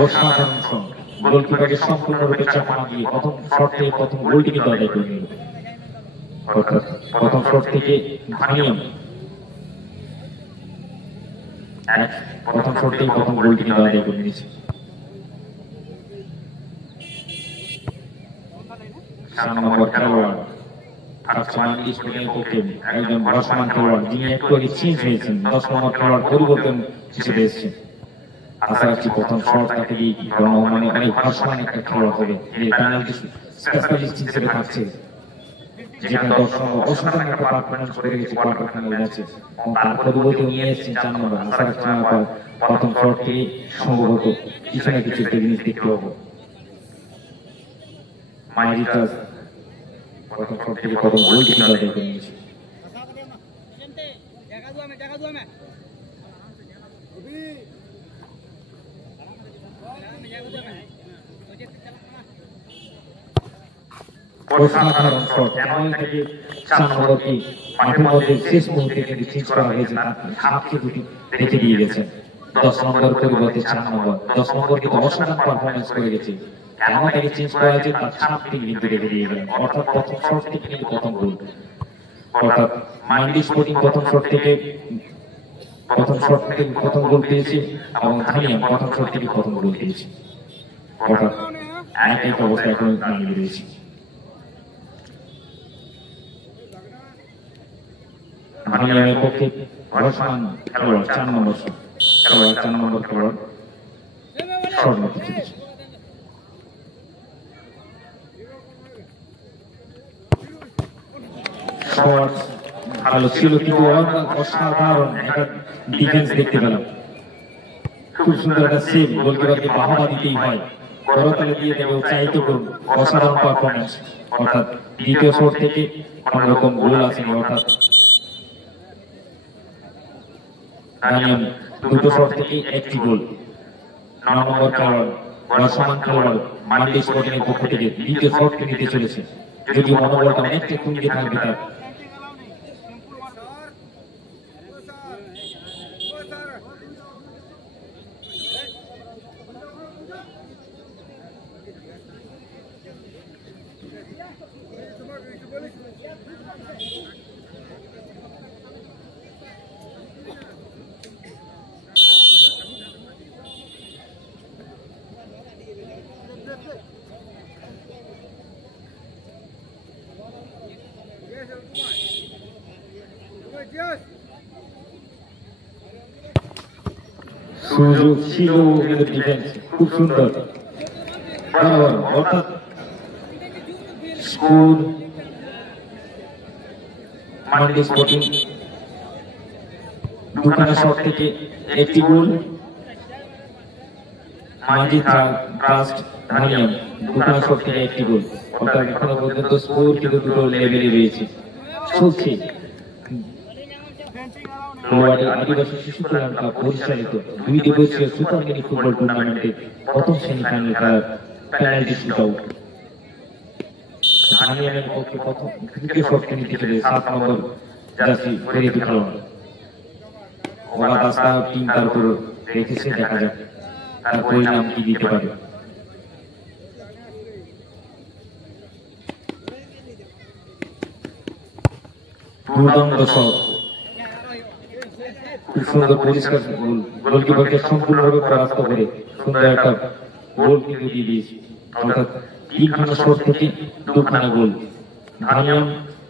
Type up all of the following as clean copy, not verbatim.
অসাধারণ শট, গোলকিপারকে সম্পূর্ণরূপে চাপা না দিয়ে প্রথম শট থেকে প্রথম গোলটি কিন্তু আদায় করে নিল। অর্থাৎ প্রথম শট থেকে ধানিয়াম প্রথম শট থেকে প্রথম গোলটি কিন্তু আদায় করে নিয়েছে। 4 নম্বর খেলোয়াড় একজন ভারসমান খেলোয়াড়, যিনি একটু আগে চেঞ্জ হয়েছেন, 10 নম্বর খেলোয়াড় পরিবর্তন হিসেবে এসেছেন। আশা রাখছি প্রথম শট তাকে দিয়ে মানে অনেক ভারসমান একটা খেলোয়াড় হবে, পেনাল্টি স্পেশালিস্ট হিসেবে থাকছে, যেখানে 10 নম্বর অসাধারণ একটা পারফরমেন্স করে গেছে কোয়ার্টার ফাইনাল ম্যাচে। তার পরিবর্তে নিয়ে এসেছেন 4 নম্বর। আশা রাখছি প্রথম শট থেকে সম্ভবত কিছু না কিছু একটা জিনিস দেখতে পাবো। মাইরিটাস প্রথম শট থেকে প্রথম গোলটি কিন্তু আদায় করে নিয়েছে। অসাধারণ শট, এমন থেকে 4 নম্বরকে মাঠের মধ্যে শেষ মুহূর্তে কিন্তু চেঞ্জ করা হয়েছে, হাতকে দুটি রেখে দিয়ে গেছেন। 10 নম্বর পরিবর্তে 4 নম্বর। 10 নম্বর কিন্তু অসাধারণ পারফরমেন্স করে গেছে, কেন তাকে চেঞ্জ করা হয়েছে তার ছাপটি কিন্তু রেখে দিয়ে গেলেন। অর্থাৎ প্রথম শট থেকে কিন্তু প্রথম গোল, অর্থাৎ মান্ডি স্পোর্টিং প্রথম শট থেকে প্রথম গোল পেয়েছে এবং ধানিয়াম প্রথম শট থেকে প্রথম গোল পেয়েছে। অর্থাৎ একই অবস্থা এখন দাঁড়িয়ে রয়েছে। ধানিয়ামের পক্ষে ভারসমান খেলোয়াড় 4 নম্বর খেলোয়াড় শট মারতে চেয়েছে। শট ভালো ছিল, কিন্তু অসাধারণ একটা ডিফেন্স দেখতে পেলাম। খুব সুন্দর একটা সেভ, গোলকিপারকে বাহবা দিতেই হয়, করতালে দিয়ে দেবে উৎসাহিত করুন। অসাধারণ পারফরমেন্স, অর্থাৎ দ্বিতীয় শট থেকে কোন রকম গোল আসেনি। অর্থাৎ ধানিয়াম দুটো শট থেকে একটি গোল। 9 নম্বর খেলোয়াড় ভারসমান খেলোয়াড় মান্ডি স্পোর্টিং এর পক্ষ থেকে দ্বিতীয় শটটি নিতে চলেছে, যদিও মনোবলটা অনেকটা তুঙ্গে থাকবে তার। সুযোগ ছিল কিন্তু ডিফেন্স খুব সুন্দর, অর্থাৎ স্কোর মান্ডি স্পোর্টিং দুখানা শট থেকে একটি গোল, মাঝি ট্রাস্ট ধানিয়াম দুখানা শট থেকে একটি গোল। অর্থাৎ এখনো পর্যন্ত স্কোর কিন্তু দুটো লেভেলে রয়েছে। চলছে আদিবাসী শিশু কল্যাণ ক্লাব পরিচালিত 2 দিবসীয় সুপার মিনি ফুটবল টুর্নামেন্টের প্রথম সেমিফাইনাল খেলার পেনাল্টি শুটআউট। ধানিয়ামের পক্ষে প্রথম দ্বিতীয় শটটি নিতে চলে 7 নম্বর জার্সি ফেরেদি খেলোয়াড়। ওরা রাস্তা টিম তার উপর রেখেছে, দেখা যাক তার পরিণাম কি দিতে পারে। দুর্দান্ত শট, খুব সুন্দর পরিষ্কার গোল, গোলকিপারকে সম্পূর্ণভাবে পরাস্ত করে সুন্দর একটা গোল কিন্তু দিয়ে দিয়েছে। অর্থাৎ 3খানা শট থেকে 2খানা গোল। ধানিয়াম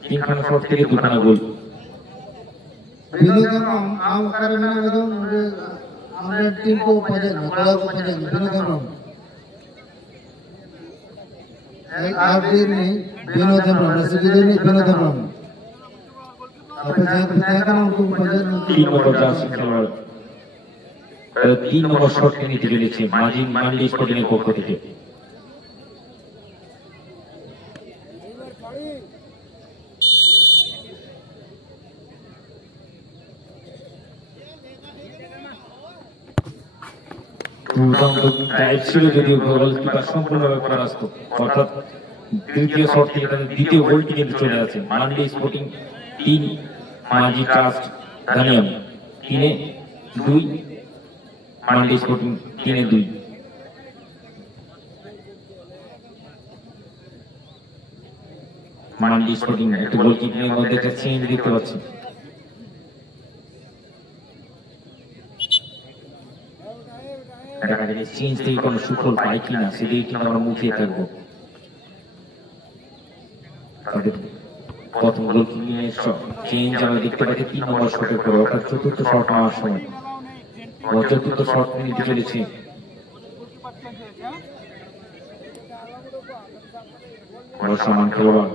3খানা শট থেকে 2খানা গোল। तीन নম্বর শটটি নিতে চলেছে মান্ডি স্পোর্টিং এর পক্ষ থেকে। ছিল যদিও গোলকিপার সম্পূর্ণভাবে পরাস্ত। অর্থাৎ তৃতীয় শট থেকে তাদের দ্বিতীয় গোলটি কিন্তু চলে আসে। মান্ডি স্পোর্টিং 3, মাঝি ট্রাস্ট ধানিয়াম 3-2, মান্ডি স্পোর্টিং 3-2। মান্ডি স্পোর্টিং একটু গোলকিপিংয়ের মধ্যে একটা চেঞ্জ দেখতে পাচ্ছি। দেখা যাবে চেঞ্জ থেকে কোনো সুফল পাই কিনা সেদিকে কিন্তু আমরা মুখিয়ে থাকবো। তাদের প্রথম গোলকিপিংয়ের চেঞ্জ আমরা দেখতে পাচ্ছি 3 নম্বর শটের পরে, অর্থাৎ চতুর্থ শট নেওয়ার সময় চতুর্থ শট নিতে চলেছে। বর্ষমান খেলোয়াড়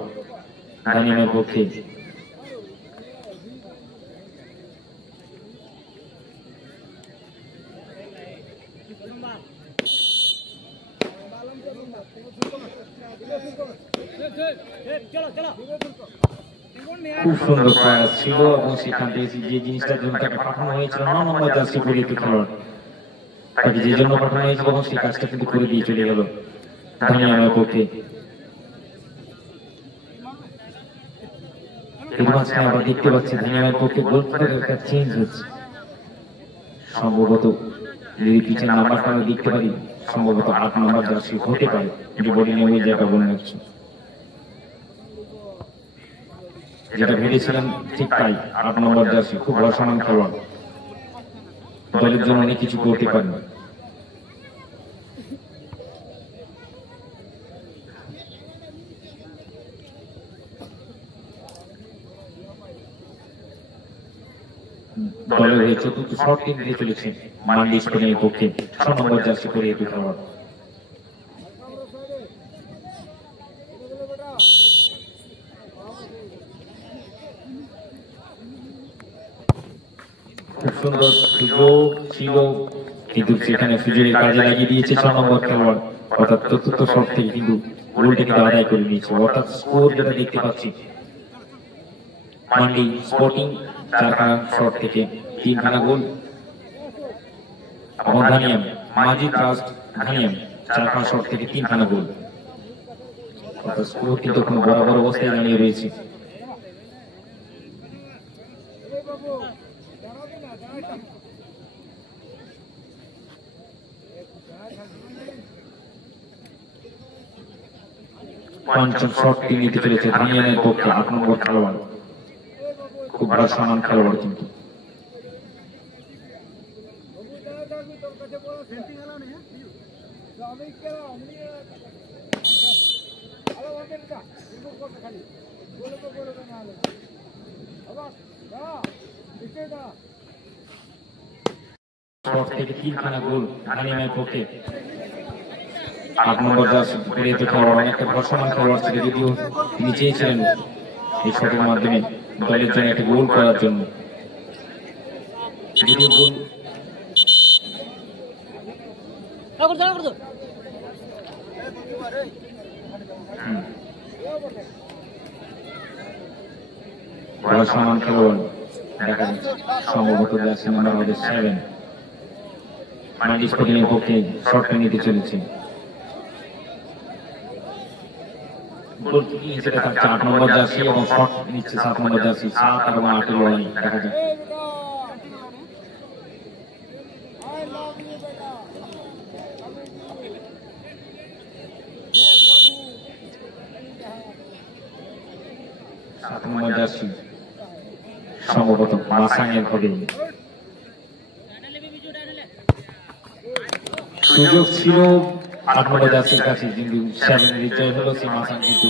দানিয়ামের পক্ষে খুব সুন্দর প্রয়াস ছিল এবং সেখান থেকে যে জিনিসটার জন্য তাকে পাঠানো হয়েছিল 9 নম্বর জার্সি পরে একটি খেলোয়াড়, তাকে যে জন্য পাঠানো হয়েছিল এবং সেই কাজটা কিন্তু করে দিয়ে চলে গেল দানিয়ামের পক্ষে। এর মাঝখানে আবার দেখতে পাচ্ছি দানিয়ামের পক্ষে গোলকিপারের একটা চেঞ্জ হচ্ছে। সম্ভবত যদি পিছনে নাম্বারটা আমরা দেখতে পারি, সম্ভবত 8 নম্বর জার্সি হতে পারে, যে বডি নেমে যেটা বলে রাখছে, যেটা ভেবেছিলাম ঠিক তাই। 8 নম্বর জার্সি খুব অসাধারণ খেলোয়াড়, দলের জন্য অনেক কিছু করতে পারেন। দলের হয়ে চতুর্থ শট নিতে চলেছে মান্ডি স্পোর্টিংয়ের পক্ষে 6 নম্বর জার্সি পরে একটি খেলোয়াড়। খুব সুন্দর সুযোগ ছিল, কিন্তু সেখানে সুযোগের কাজে লাগিয়ে দিয়েছে 6 নম্বর খেলোয়াড়, অর্থাৎ চতুর্থ শট থেকে কিন্তু গোলটি কিন্তু আদায় করে নিয়েছে। অর্থাৎ স্কোর যেটা দেখতে পাচ্ছি, মান্ডি স্পোর্টিং 4খানা শট থেকে 3খানা গোল, এবং ধানিয়াম মাজিদ ট্রাস্ট ধানিয়াম 4খানা শট থেকে 3খানা গোল। অর্থাৎ স্কোর কিন্তু কোনো বরাবর অবস্থায় দাঁড়িয়ে রয়েছে। পঞ্চম শটটি নিতে চলেছে ধানিয়ামের পক্ষে 8 নম্বর খেলোয়াড়, খুব ভারসাম্য খেলোয়াড় কিন্তু। শট থেকে 3খানা গোল ধানিয়ামের পক্ষে। 8 নম্বর জার্সি পরে খেলোয়াড় অনেকটা ভারসাম্য খেলোয়াড় ছিল, যদিও তিনি চেয়েছিলেন এই শটের মাধ্যমে দলের জন্য একটা গোল করার জন্য। ভারসাম্য খেলোয়াড় দেখা যাচ্ছে, সম্ভবত জার্সি নাম্বার হবে 7 মান্ডি স্পোর্টিংয়ের পক্ষে শটটা নিতে চলেছে। গোলকিপিং হিসেবে থাকছে 8 নম্বর জার্সি এবং শট নিচ্ছে 7 নম্বর জার্সি। 7 এবং 8 এর লড়াই দেখা যায়। সম্ভবত মাসাঙের হবে। সুযোগ ছিল 8 নম্বর জার্সির কাছে, কিন্তু 7 রিটায়ার হলো সেই মাসাং কিন্তু